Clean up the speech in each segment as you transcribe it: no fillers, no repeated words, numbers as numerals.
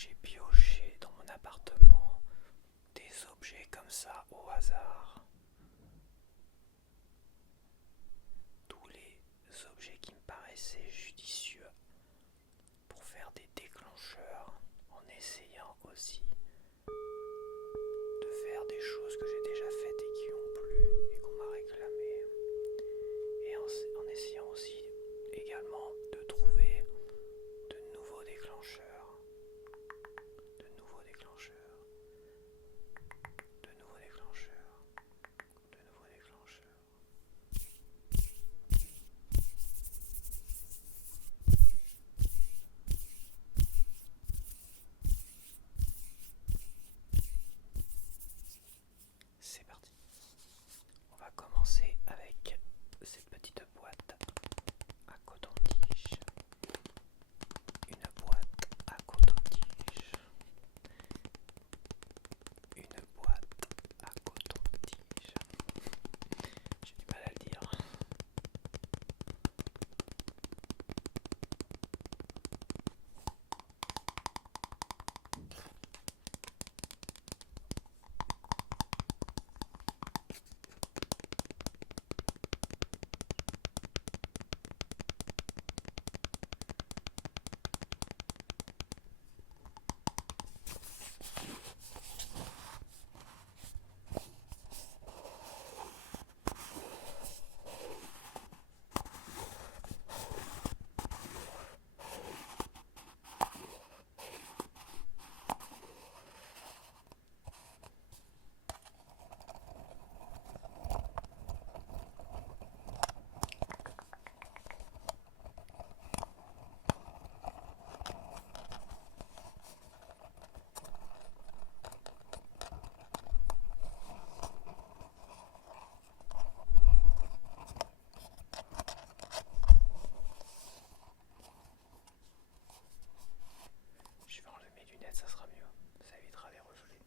j'ai pioché dans mon appartement des objets comme ça au hasard. Tous les objets qui me paraissaient judicieux pour faire des déclencheurs, en essayant aussi de faire des choses que j'ai déjà faites et qui ont plu et qu'on m'a réclamé. Et en essayant aussi également de trouver de nouveaux déclencheurs, de nouveaux déclencheurs, de nouveaux déclencheurs, de nouveaux déclencheurs. C'est parti. On va commencer avec cette petite boîte à coton-tige. Une boîte à coton-tige. Une boîte à coton-tige. J'ai du mal à le dire. Je vais enlever mes lunettes, ça sera mieux. Ça évitera les reflets.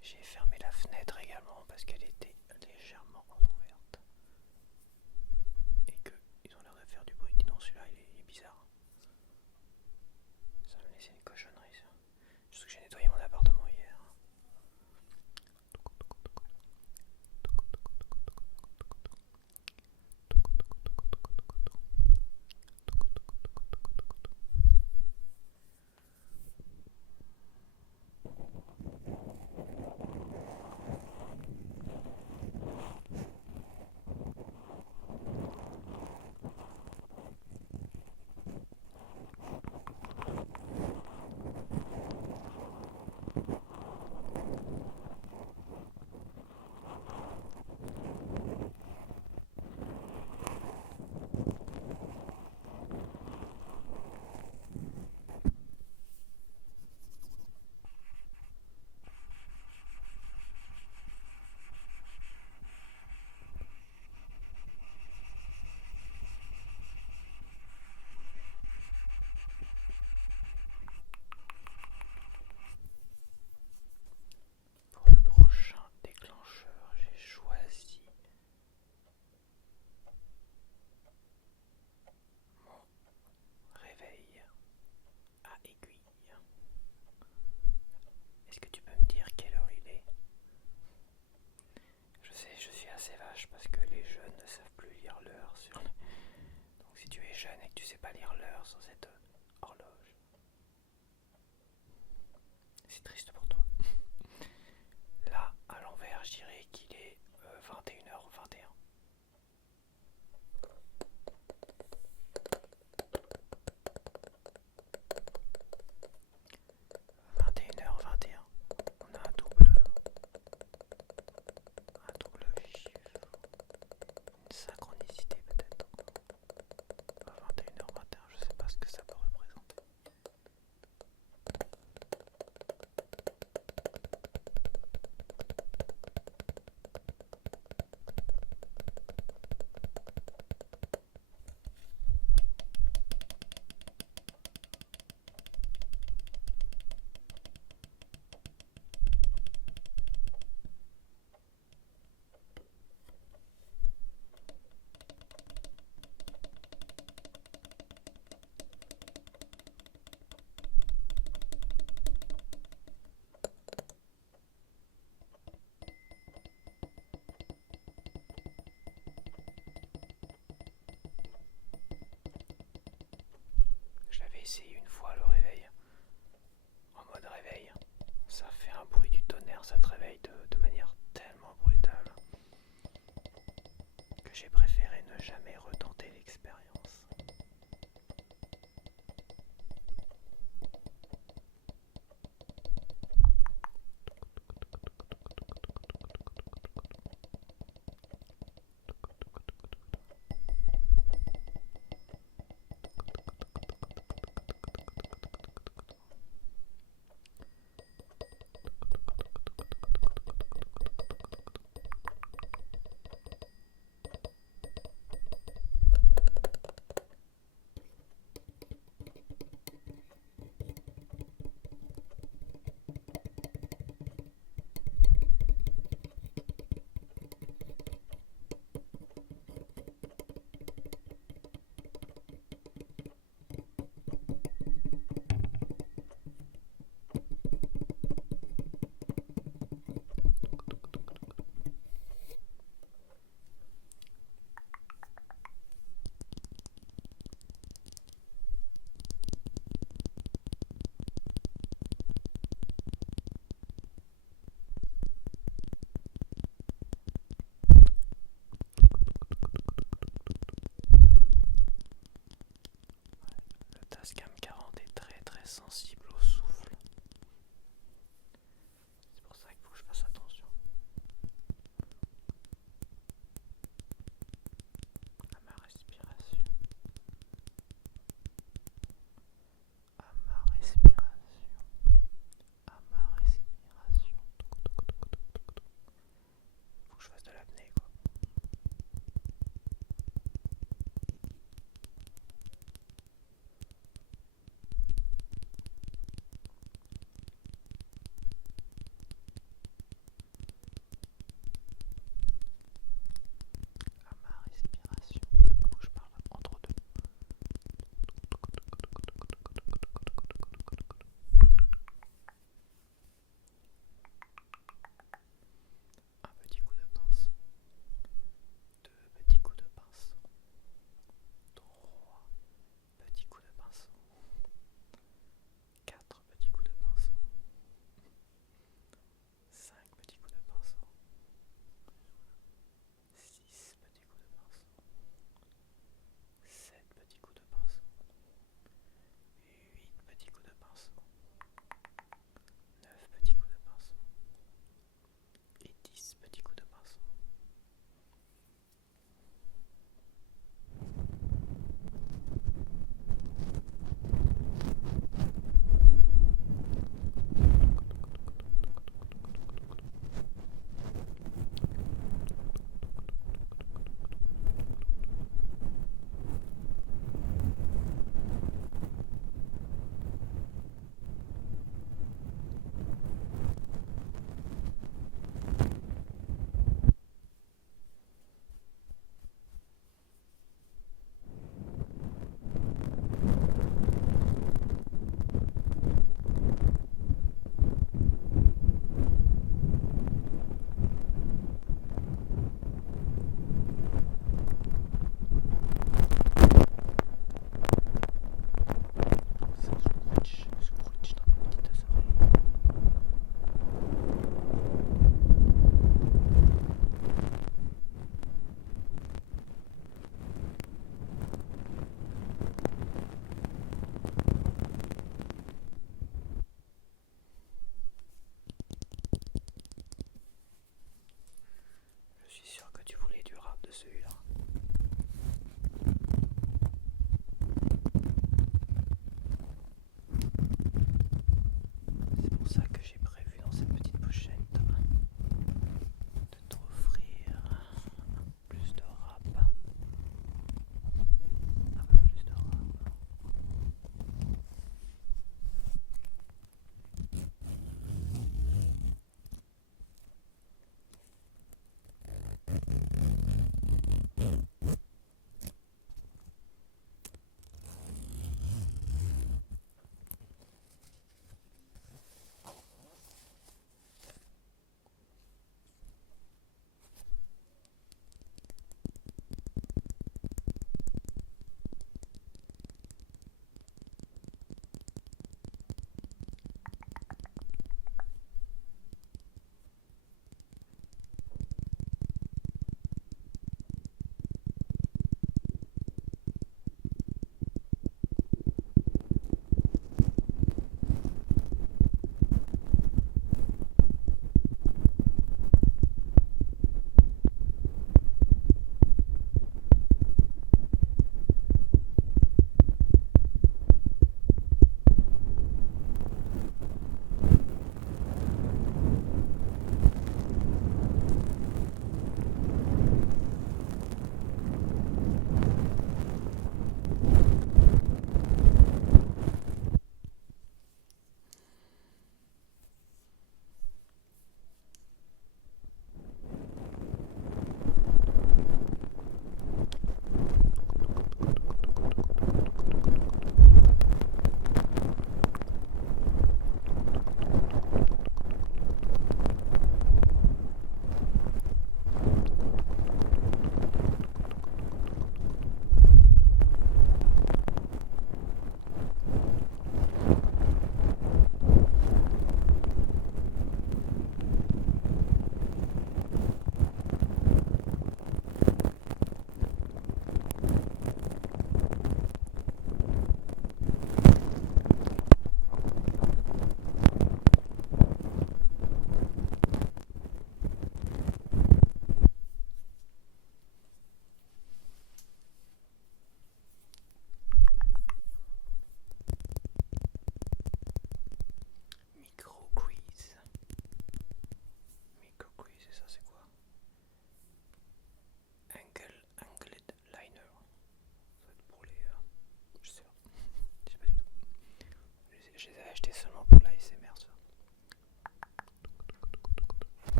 J'ai fermé la fenêtre également parce qu'elle était légèrement entrouverte. Et qu'ils ont l'air de faire du bruit. Dis donc, celui-là il est bizarre. Ça me laissait une cochonnerie ça. Je sais que j'ai nettoyé mon appartement hier. Pour le prochain déclencheur, j'ai choisi mon réveil à aiguille. Est-ce que tu peux me dire quelle heure il est? Je sais, je suis assez vache parce que les jeunes ne savent plus lire l'heure sur le... Donc si tu es jeune et que tu sais pas lire l'heure sur cette horloge, c'est triste pour toi. Là, à l'envers, je dirais qu'il est 21h21. 21h21. On a un double chiffre. Une synchronicité peut-être. 21h21, je sais pas ce que ça peut représenter. mère, ça te réveille de manière tellement brutale que j'ai préféré ne jamais retenter l'expérience.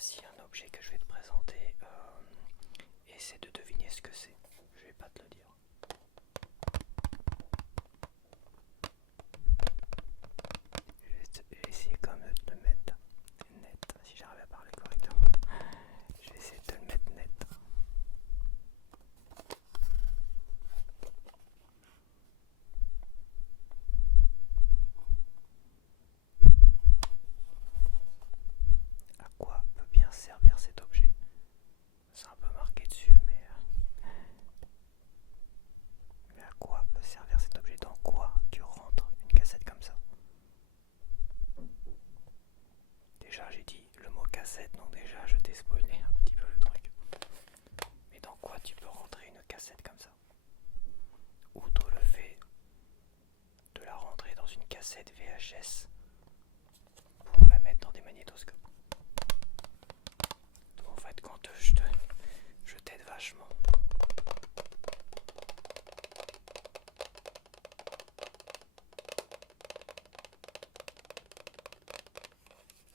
Voici un objet que je vais te présenter. Essaie de deviner ce que c'est. Je vais pas te le dire. Je vais essayer quand même de te le mettre net, si j'arrive à parler correctement. Je vais essayer de te le mettre net. À quoi peut bien servir cet objet? C'est un peu marqué dessus, mais à quoi peut servir cet objet? Dans quoi tu rentres une cassette comme ça? Déjà j'ai dit le mot cassette, donc déjà je t'ai spoilé un petit peu le truc. Mais dans quoi tu peux rentrer une cassette comme ça? Outre le fait de la rentrer dans une cassette VHS pour la mettre dans des magnétoscopes. Donc en fait quand je t'aide vachement.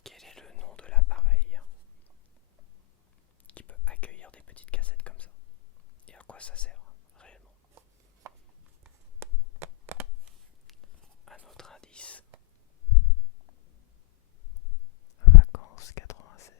Quel est le nom de l'appareil qui peut accueillir des petites cassettes comme ça? Et à quoi ça sert réellement? Un autre indice. Vacances 96.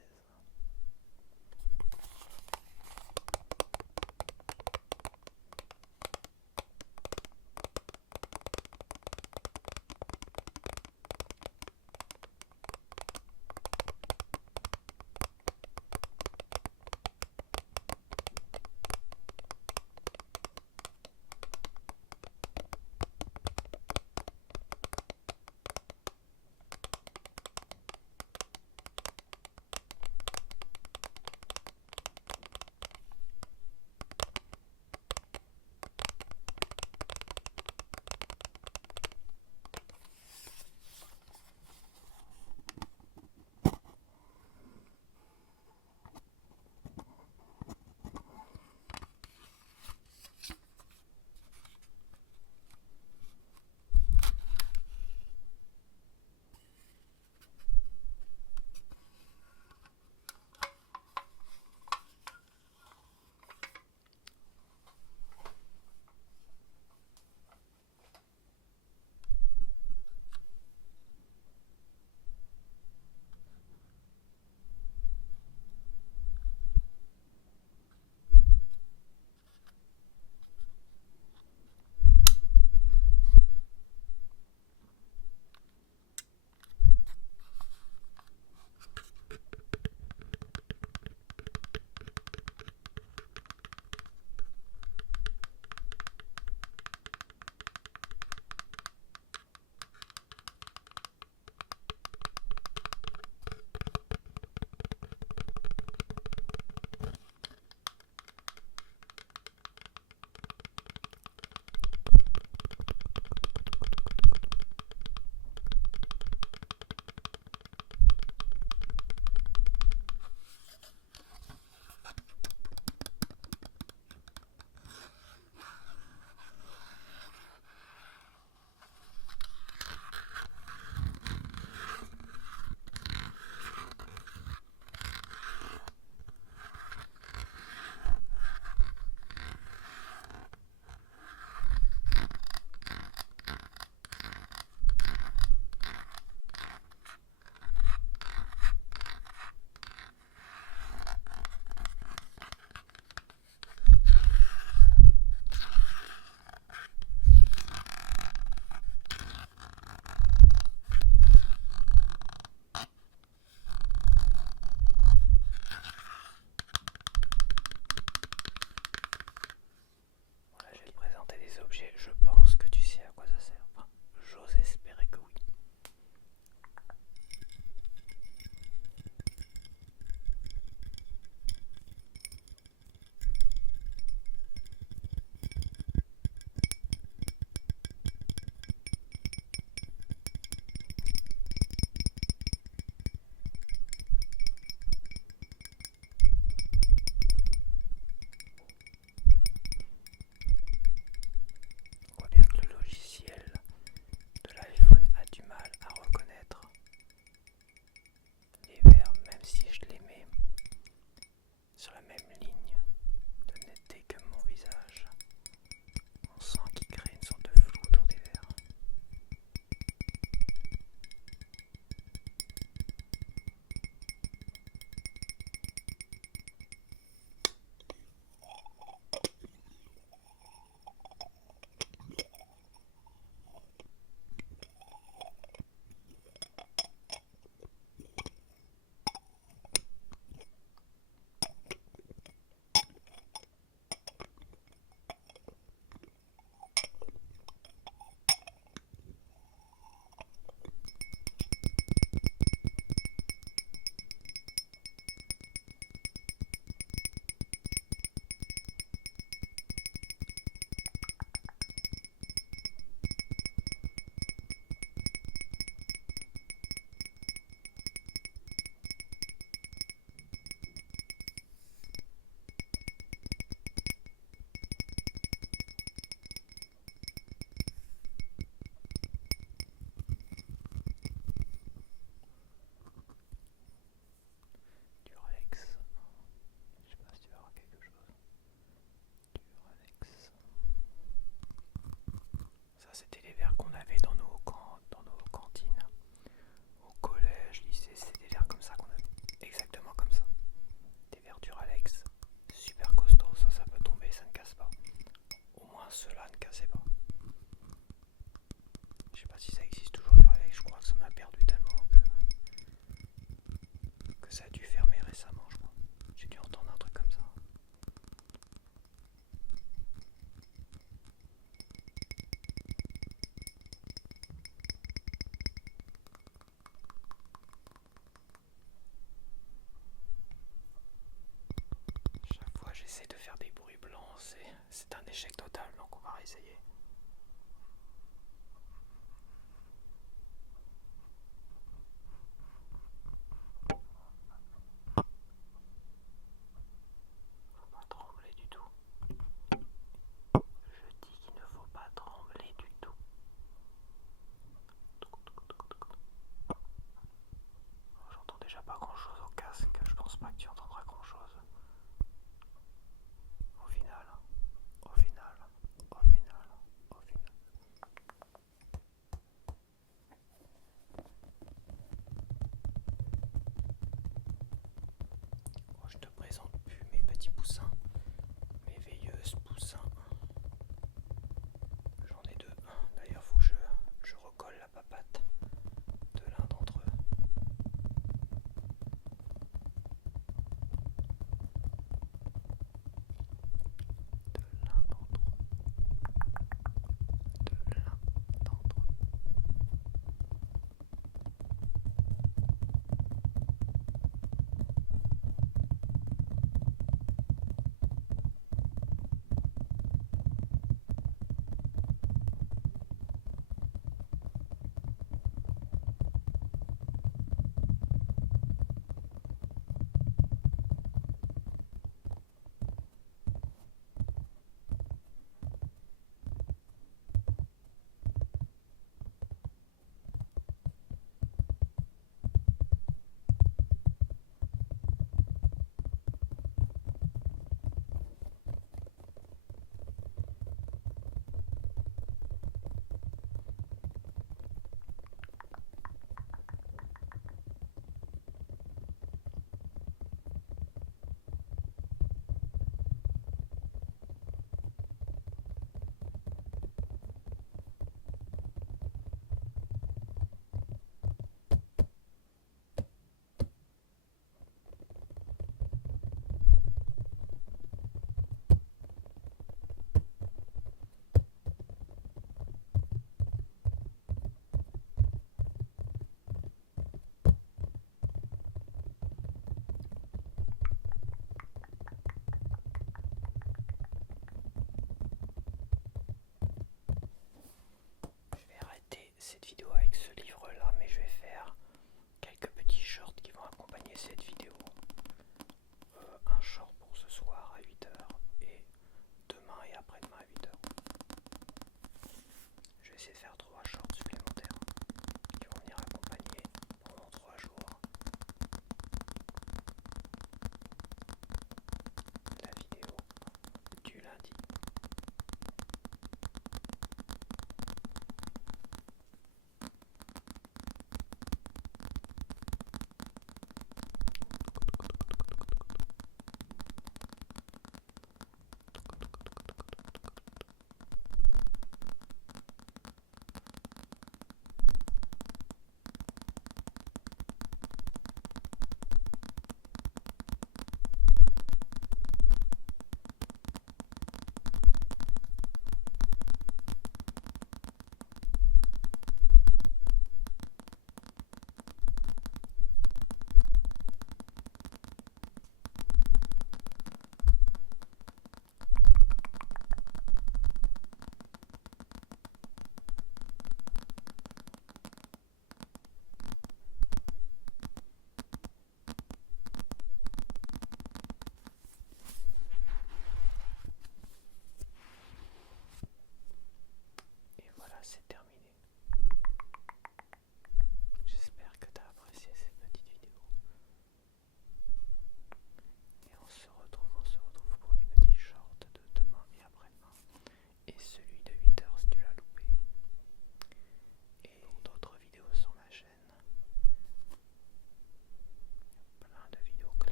Ça a dû fermer récemment, je crois. J'ai dû entendre un truc comme ça. Chaque fois j'essaie de faire des bruits blancs, c'est un échec total, donc on va réessayer.